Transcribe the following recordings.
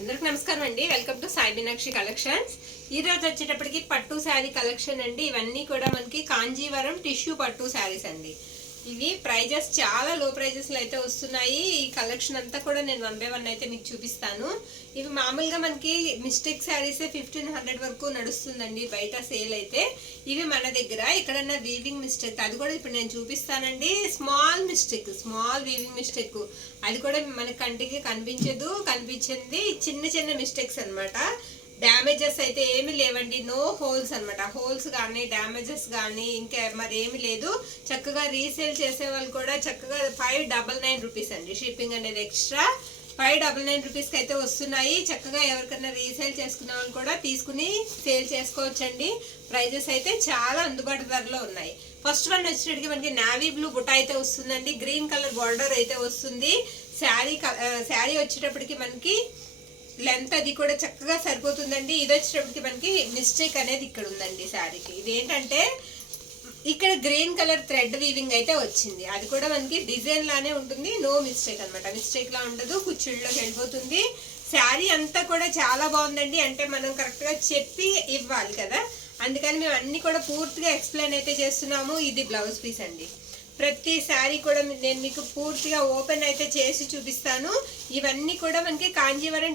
అందరికి నమస్కారం అండి. Welcome to Sai Meenakshi collections. ఈ రోజు వచ్చేటప్పటికి పట్టు శారీ కలెక్షన్ అండి. ఇవన్నీ కూడా మనకి కాంజీవరం టిష్యూ పట్టు శారీస్ అండి. ఇవి ప్రైజెస్ చాలా లో ప్రైజెస్ లో అయితే వస్తున్నాయి. ఈ కలెక్షన్ అంతా కూడా నేను 1 by 1 అయితే మీకు చూపిస్తాను. ఇవి మామూలుగా మనకి మిస్టేక్ శారీస్ 1500 వరకు నడుస్తుందండి బయట సేల్ అయితే. ఇవి మన దగ్గర ఎక్కడన్నా వీవింగ్ మిస్టేక్ అది కూడా ఇప్పుడు నేను చూపిస్తానండి. స్మాల్ వీవింగ్ మిస్టేక్ అది కూడా మన కంటికి కనిపించింది చిన్న చిన్న మిస్టేక్స్ అన్నమాట. డ్యామేజెస్ అయితే ఏమి లేవండి. నో హోల్స్ అనమాట. హోల్స్ కానీ డ్యామేజెస్ కానీ ఇంకా మరి ఏమి లేదు. చక్కగా రీసేల్ చేసే వాళ్ళు కూడా చక్కగా 599 రూపీస్ అండి. షిప్పింగ్ అనేది ఎక్స్ట్రా 599 రూపీస్కి అయితే వస్తున్నాయి. చక్కగా ఎవరికైనా రీసేల్ చేసుకునే వాళ్ళు కూడా తీసుకుని సేల్ చేసుకోవచ్చండి. ప్రైజెస్ అయితే చాలా అందుబాటు ధరలో ఉన్నాయి. ఫస్ట్ వన్ వచ్చేటికి మనకి నావీ బ్లూ బుట్ట అయితే వస్తుందండి. గ్రీన్ కలర్ బార్డర్ అయితే వస్తుంది. శారీ వచ్చేటప్పటికి మనకి లెంత్ అది కూడా చక్కగా సరిపోతుందండి. ఇది వచ్చేటప్పటికి మనకి మిస్టేక్ అనేది ఇక్కడ ఉందండి శారీకి. ఇది ఏంటంటే ఇక్కడ గ్రీన్ కలర్ థ్రెడ్ వీవింగ్ అయితే వచ్చింది. అది కూడా మనకి డిజైన్ లానే ఉంటుంది. నో మిస్టేక్ అనమాట. మిస్టేక్ లా ఉండదు. కుచ్చిళ్ళలోకి వెళ్ళిపోతుంది. శారీ అంతా కూడా చాలా బాగుందండి. అంటే మనం కరెక్ట్ గా చెప్పి ఇవ్వాలి కదా, అందుకని మేము అన్ని కూడా పూర్తిగా ఎక్స్ప్లెయిన్ అయితే చేస్తున్నాము. ఇది బ్లౌజ్ పీస్ అండి. ప్రతి శారీ కూడా నేను మీకు పూర్తిగా ఓపెన్ అయితే చేసి చూపిస్తాను. ఇవన్నీ కూడా మనకి కాంజీవరం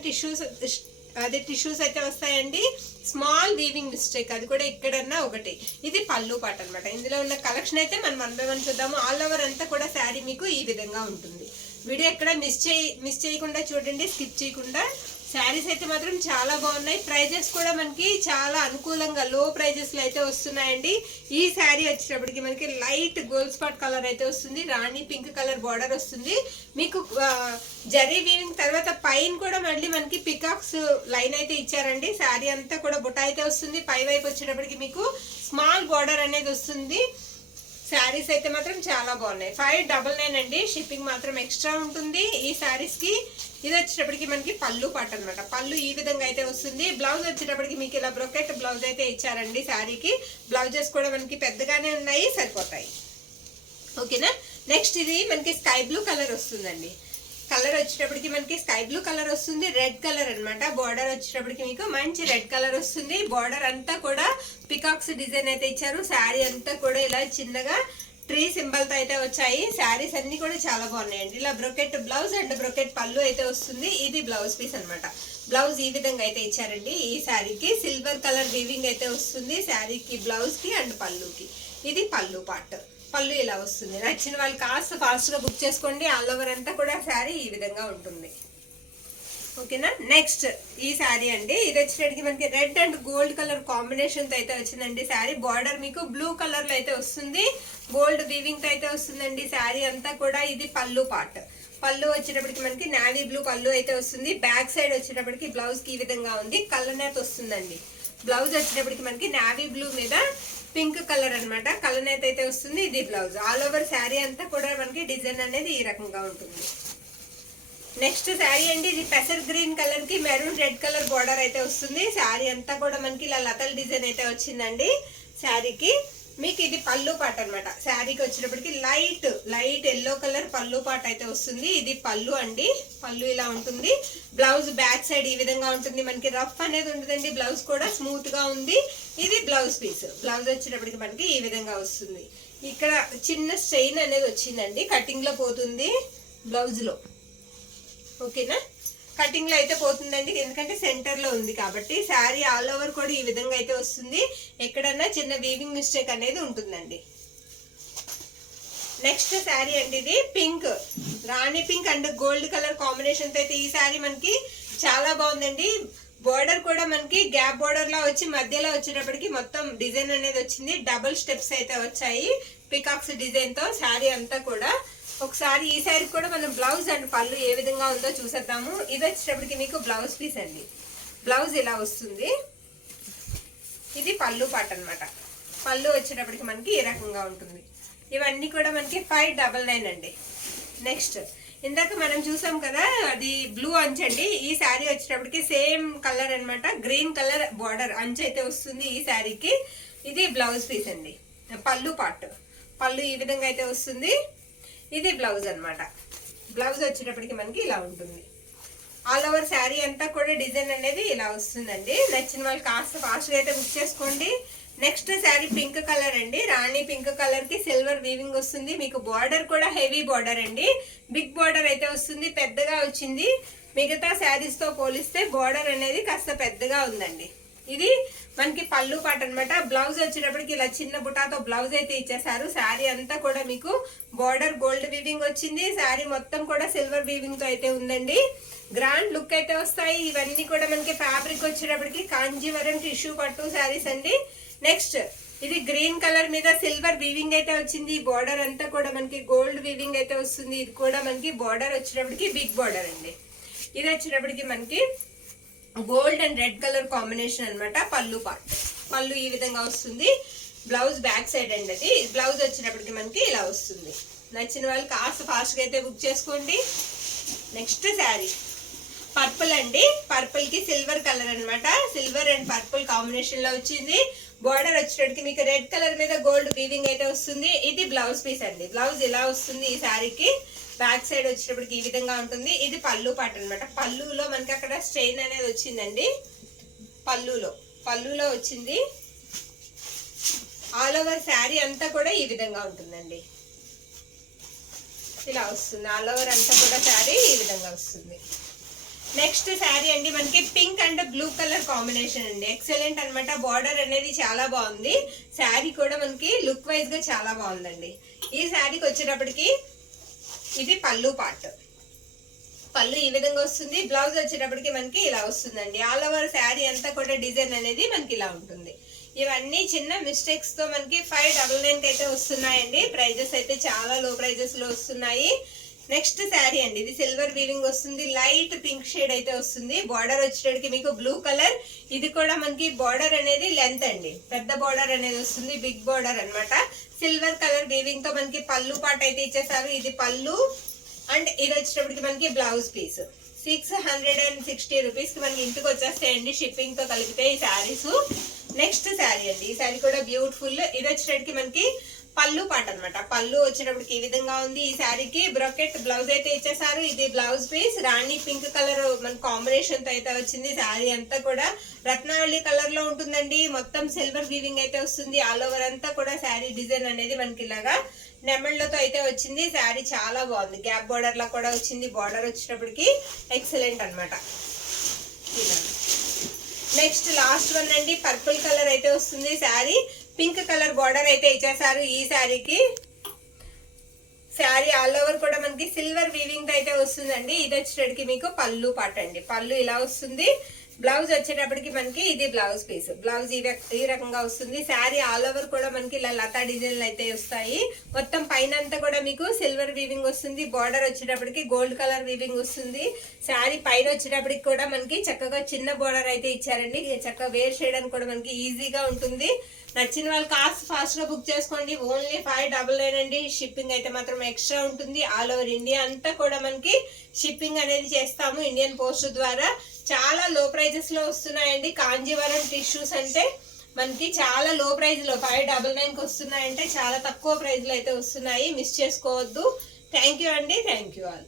టిష్యూస్ అయితే వస్తాయండి. స్మాల్ వీవింగ్ మిస్టేక్ అది కూడా ఎక్కడన్నా ఒకటి. ఇది పళ్ళు పాట అనమాట. ఇందులో ఉన్న కలెక్షన్ అయితే మనం 1 by 1 చూద్దాము. ఆల్ ఓవర్ అంతా కూడా శారీ మీకు ఈ విధంగా ఉంటుంది. వీడియో ఎక్కడ మిస్ చేయకుండా చూడండి, స్కిప్ చేయకుండా. శారీస్ అయితే మాత్రం చాలా బాగున్నాయి. ప్రైజెస్ కూడా మనకి చాలా అనుకూలంగా లో ప్రైజెస్ లో అయితే వస్తున్నాయండి. ఈ శారీ వచ్చేటప్పటికి మనకి లైట్ గోల్డ్ స్పాట్ కలర్ అయితే వస్తుంది. రాణి పింక్ కలర్ బార్డర్ వస్తుంది. మీకు జరీ వీవింగ్ తర్వాత పైన కూడా మళ్ళీ మనకి పికాక్స్ లైన్ అయితే ఇచ్చారండి. శారీ అంతా కూడా బుట్ట అయితే వస్తుంది. పై వైపు వచ్చేటప్పటికి మీకు స్మాల్ బార్డర్ అనేది వస్తుంది. శారీస్ అయితే మాత్రం చాలా బాగున్నాయి. 599 అండి. షిప్పింగ్ మాత్రం ఎక్స్ట్రా ఉంటుంది ఈ శారీస్ కి. ఇది వచ్చేటప్పటికి మనకి పళ్ళు పాట అనమాట. పళ్ళు ఈ విధంగా అయితే వస్తుంది. బ్లౌజ్ వచ్చేటప్పటికి మీకు ఇలా బ్రొకెట్ బ్లౌజ్ అయితే ఇచ్చారండి. శారీకి బ్లౌజెస్ కూడా మనకి పెద్దగానే ఉన్నాయి, సరిపోతాయి. ఓకేనా. నెక్స్ట్ ఇది మనకి స్కై బ్లూ కలర్ వస్తుందండి. కలర్ వచ్చేటప్పటికి మనకి స్కై బ్లూ కలర్ వస్తుంది. రెడ్ కలర్ అనమాట. బార్డర్ వచ్చేటప్పటికి మీకు మంచి రెడ్ కలర్ వస్తుంది. బార్డర్ అంతా కూడా పికాక్స్ డిజైన్ అయితే ఇచ్చారు. శారీ అంతా కూడా ఇలా చిన్నగా ట్రీ సింబల్ తో అయితే వచ్చాయి. శారీస్ అన్ని కూడా చాలా బాగున్నాయండి. ఇలా బ్రొకెట్ బ్లౌజ్ అండ్ బ్రొకెట్ పళ్ళు అయితే వస్తుంది. ఇది బ్లౌజ్ పీస్ అనమాట. బ్లౌజ్ ఈ విధంగా అయితే ఇచ్చారండి. ఈ శారీకి సిల్వర్ కలర్ వీవింగ్ అయితే వస్తుంది. శారీకి బ్లౌజ్ కి అండ్ పళ్ళుకి. ఇది పళ్ళు పార్ట్. పళ్ళు ఇలా వస్తుంది. నచ్చిన వాళ్ళు కాస్త ఫాస్ట్ గా బుక్ చేసుకోండి. ఆల్ ఓవర్ అంతా కూడా శారీ ఈ విధంగా ఉంటుంది. ఓకేనా. నెక్స్ట్ ఈ శారీ అండి. ఇది వచ్చేటికి మనకి red and gold colour combination తో అయితే వచ్చిందండి. శారీ బార్డర్ మీకు బ్లూ కలర్ లో అయితే వస్తుంది. గోల్డ్ వీవింగ్ తో అయితే వస్తుందండి శారీ అంతా కూడా. ఇది పళ్ళు పార్ట్. పళ్ళు వచ్చేటప్పటికి మనకి నావీ బ్లూ పళ్ళు అయితే వస్తుంది. బ్యాక్ సైడ్ వచ్చేటప్పటికి బ్లౌజ్ కి ఈ విధంగా ఉంది. కలనేత వస్తుందండి. బ్లౌజ్ వచ్చేటప్పటికి మనకి నావీ బ్లూ మీద పింక్ కలర్ అనమాట. కలనేత అయితే వస్తుంది. ఇది బ్లౌజ్. ఆల్ ఓవర్ శారీ అంతా కూడా మనకి డిజైన్ అనేది ఈ రకంగా ఉంటుంది. నెక్స్ట్ శారీ అండి. ఇది పెసర్ గ్రీన్ కలర్ కి మెరూన్ రెడ్ కలర్ బార్డర్ అయితే వస్తుంది. శారీ అంతా కూడా మనకి ఇలా లతల్ డిజైన్ అయితే వచ్చిందండి శారీకి. మీకు ఇది పళ్ళు పాట అనమాట. శారీకి వచ్చేటప్పటికి లైట్ ఎల్లో కలర్ పళ్ళు పాట అయితే వస్తుంది. ఇది పళ్ళు అండి. పళ్ళు ఇలా ఉంటుంది. బ్లౌజ్ బ్యాక్ సైడ్ ఈ విధంగా ఉంటుంది. మనకి రఫ్ అనేది ఉండదండి. బ్లౌజ్ కూడా స్మూత్ గా ఉంది. ఇది బ్లౌజ్ పీస్. బ్లౌజ్ వచ్చేటప్పటికి మనకి ఈ విధంగా వస్తుంది. ఇక్కడ చిన్న స్ట్రెయిన్ అనేది వచ్చిందండి. కటింగ్ లో పోతుంది బ్లౌజ్ లో. ఓకేనా. కటింగ్ లో అయితే పోతుందండి, ఎందుకంటే సెంటర్ లో ఉంది కాబట్టి. శారీ ఆల్ ఓవర్ కూడా ఈ విధంగా అయితే వస్తుంది. ఎక్కడన్నా చిన్న వీవింగ్ మిస్టేక్ అనేది ఉంటుందండి. నెక్స్ట్ శారీ అండి. ఇది pink, Rani pink and gold colour combination తో అయితే ఈ శారీ మనకి చాలా బాగుందండి. బోర్డర్ కూడా మనకి గ్యాప్ బోర్డర్ లా వచ్చి మధ్యలో వచ్చేటప్పటికి మొత్తం డిజైన్ అనేది వచ్చింది. డబుల్ స్టెప్స్ అయితే వచ్చాయి పికాక్స్ డిజైన్ తో. శారీ అంతా కూడా ఒకసారి ఈ శారీ కూడా మనం బ్లౌజ్ అండ్ పళ్ళు ఏ విధంగా ఉందో చూసేద్దాము. ఇది వచ్చేటప్పటికి మీకు బ్లౌజ్ పీస్ అండి. బ్లౌజ్ ఇలా వస్తుంది. ఇది పళ్ళు పాట అనమాట. పళ్ళు వచ్చేటప్పటికి మనకి ఈ రకంగా ఉంటుంది. ఇవన్నీ కూడా మనకి 599 అండి. నెక్స్ట్ ఇందాక మనం చూసాం కదా, అది బ్లూ అంచండి. ఈ శారీ వచ్చేటప్పటికి సేమ్ కలర్ అనమాట. గ్రీన్ కలర్ బార్డర్ అంచు అయితే వస్తుంది ఈ శారీకి. ఇది బ్లౌజ్ పీస్ అండి. పళ్ళు పార్ట్. పళ్ళు ఈ విధంగా అయితే వస్తుంది. ఇది బ్లౌజ్ అనమాట. బ్లౌజ్ వచ్చేటప్పటికి మనకి ఇలా ఉంటుంది. ఆల్ ఓవర్ శారీ అంతా కూడా డిజైన్ అనేది ఇలా వస్తుందండి. నచ్చిన వాళ్ళు కాస్త ఫాస్ట్గా అయితే బుక్ చేసుకోండి. నెక్స్ట్ శారీ పింక్ కలర్ అండి. రాణి పింక్ కలర్ కి సిల్వర్ వీవింగ్ వస్తుంది. మీకు బార్డర్ కూడా హెవీ బార్డర్ అండి. బిగ్ బార్డర్ అయితే వస్తుంది, పెద్దగా వచ్చింది. మిగతా శారీస్ తో పోలిస్తే బార్డర్ అనేది కాస్త పెద్దగా ఉందండి. ఇది మనకి పళ్ళు పాట అనమాట. బ్లౌజ్ వచ్చేటప్పటికి ఇలా చిన్న బుటాతో బ్లౌజ్ అయితే ఇచ్చేసారు. శారీ అంతా కూడా మీకు బార్డర్ గోల్డ్ వీవింగ్ వచ్చింది. శారీ మొత్తం కూడా సిల్వర్ వీవింగ్ తో అయితే ఉందండి. గ్రాండ్ లుక్ అయితే వస్తాయి. ఇవన్నీ కూడా మనకి ఫ్యాబ్రిక్ వచ్చేటప్పటికి కాంజీవరం టిష్యూ పట్టు శారీస్ అండి. నెక్స్ట్ ఇది గ్రీన్ కలర్ మీద సిల్వర్ వీవింగ్ అయితే వచ్చింది. బార్డర్ అంతా కూడా మనకి గోల్డ్ వీవింగ్ అయితే వస్తుంది. ఇది కూడా మనకి బార్డర్ వచ్చేటప్పటికి బిగ్ బార్డర్ అండి. ఇది వచ్చేటప్పటికి మనకి gold and red colour combination అనమాట. పళ్ళు పార్ట్, పళ్ళు ఈ విధంగా వస్తుంది. బ్లౌజ్ బ్యాక్ సైడ్ అండి. అది బ్లౌజ్ వచ్చినప్పటికి మనకి ఇలా వస్తుంది. నచ్చిన వాళ్ళు కాస్త ఫాస్ట్గా అయితే బుక్ చేసుకోండి. నెక్స్ట్ శారీ పర్పుల్ అండి. పర్పుల్ కి సిల్వర్ కలర్ అనమాట. సిల్వర్ అండ్ పర్పుల్ కాంబినేషన్ లో వచ్చింది. బార్డర్ వచ్చేటప్పటికి మీకు రెడ్ కలర్ మీద గోల్డ్ వీవింగ్ అయితే వస్తుంది. ఇది బ్లౌజ్ పీస్ అండి. బ్లౌజ్ ఇలా వస్తుంది. ఈ శారీకి బ్యాక్ సైడ్ వచ్చేటప్పటికి ఈ విధంగా ఉంటుంది. ఇది పళ్ళు పాట అనమాట. పళ్ళులో మనకి అక్కడ స్ట్రెయిన్ అనేది వచ్చిందండి. పళ్ళులో వచ్చింది. ఆల్ ఓవర్ శారీ అంతా కూడా ఈ విధంగా ఉంటుందండి. ఇలా వస్తుంది. ఆల్ ఓవర్ అంతా కూడా శారీ ఈ విధంగా వస్తుంది. నెక్స్ట్ శారీ అండి మనకి pink and blue colour combination అండి. ఎక్సలెంట్ అనమాట. బార్డర్ అనేది చాలా బాగుంది. శారీ కూడా మనకి లుక్ వైజ్ గా చాలా బాగుందండి. ఈ శారీకి వచ్చేటప్పటికి ఇది పళ్ళు పార్ట్. పళ్ళు ఈ విధంగా వస్తుంది. బ్లౌజ్ వచ్చేటప్పటికి మనకి ఇలా వస్తుందండి. ఆల్ ఓవర్ శారీ అంతా కూడా డిజైన్ అనేది మనకి ఇలా ఉంటుంది. ఇవన్నీ చిన్న మిస్టేక్స్ తో మనకి 599 అయితే వస్తున్నాయండి. ప్రైజెస్ అయితే చాలా లో ప్రైజెస్ లో వస్తున్నాయి. నెక్స్ట్ శారీ అండి. ఇది సిల్వర్ వీవింగ్ వస్తుంది. లైట్ పింక్ షేడ్ అయితే వస్తుంది. బార్డర్ వచ్చేటప్పటికి మీకు బ్లూ కలర్. ఇది కూడా మనకి బార్డర్ అనేది లెంత్ అండి. పెద్ద బార్డర్ అనేది వస్తుంది. బిగ్ బార్డర్ అనమాట. సిల్వర్ కలర్ వీవింగ్ తో మనకి పళ్ళు పాట అయితే ఇచ్చేసారు. ఇది పళ్ళు అండ్ ఇది వచ్చేటప్పటికి మనకి బ్లౌజ్ పీస్. 660 రూపీస్ కి మనకి ఇంటికి వచ్చేస్తాయండి షిప్పింగ్ తో కలిపితే ఈ శారీస్. నెక్స్ట్ శారీ అండి. ఈ శారీ కూడా బ్యూటిఫుల్. ఇది వచ్చేటప్పటికి మనకి పళ్ళు పాట అనమాట. పళ్ళు వచ్చేటప్పటికి ఈ విధంగా ఉంది. ఈ శారీకి బ్రొకెట్ బ్లౌజ్ అయితే ఇచ్చేసారు. ఇది బ్లౌజ్ పీస్. రాణి పింక్ కలర్ మన కాంబినేషన్ తో అయితే వచ్చింది. శారీ అంతా కూడా రత్నావళి కలర్ లో ఉంటుందండి. మొత్తం సిల్వర్ వీవింగ్ అయితే వస్తుంది. ఆల్ ఓవర్ అంతా కూడా శారీ డిజైన్ అనేది మనకి ఇలాగా నెమళ్ళతో అయితే వచ్చింది. శారీ చాలా బాగుంది. గ్యాప్ బార్డర్ లా కూడా వచ్చింది. బార్డర్ వచ్చేటప్పటికి ఎక్సలెంట్ అనమాట. నెక్స్ట్ లాస్ట్ వన్ అండి. పర్పుల్ కలర్ అయితే వస్తుంది. శారీ పింక్ కలర్ బార్డర్ అయితే ఇచ్చేసారు. ఈ శారీకి శారీ ఆల్ ఓవర్ కూడా మనకి సిల్వర్ వీవింగ్ తో అయితే వస్తుందండి. ఇది వచ్చేటప్పటికి మీకు పళ్ళు పాట అండి. పళ్ళు ఇలా వస్తుంది. బ్లౌజ్ వచ్చేటప్పటికి మనకి ఇది బ్లౌజ్ పీస్. బ్లౌజ్ ఈ రకంగా వస్తుంది. శారీ ఆల్ ఓవర్ కూడా మనకి ఇలా లతా డిజైన్లు అయితే వస్తాయి. మొత్తం పైన అంతా కూడా మీకు సిల్వర్ వీవింగ్ వస్తుంది. బార్డర్ వచ్చేటప్పటికి గోల్డ్ కలర్ వీవింగ్ వస్తుంది. శారీ పైన వచ్చేటప్పటికి కూడా మనకి చక్కగా చిన్న బార్డర్ అయితే ఇచ్చారండి. చక్కగా వేర్ చేయడానికి కూడా మనకి ఈజీగా ఉంటుంది. నచ్చిన వాళ్ళు కాస్ట్ ఫాస్ట్ గా బుక్ చేసుకోండి. ఓన్లీ 599 అండి. షిప్పింగ్ అయితే మాత్రం ఎక్స్ట్రా ఉంటుంది. ఆల్ ఓవర్ ఇండియా అంతా కూడా మనకి షిప్పింగ్ అనేది చేస్తాము ఇండియన్ పోస్ట్ ద్వారా. చాలా లో ప్రైజెస్ లో వస్తున్నాయండి. కాంజీవరం టిష్యూస్ అంటే మనకి చాలా లో ప్రైజ్ లో 599 కి వస్తున్నాయంటే చాలా తక్కువ ప్రైజ్ లో అయితే వస్తున్నాయి. మిస్ చేసుకోవద్దు. థ్యాంక్ యూ అండి. Thank you all.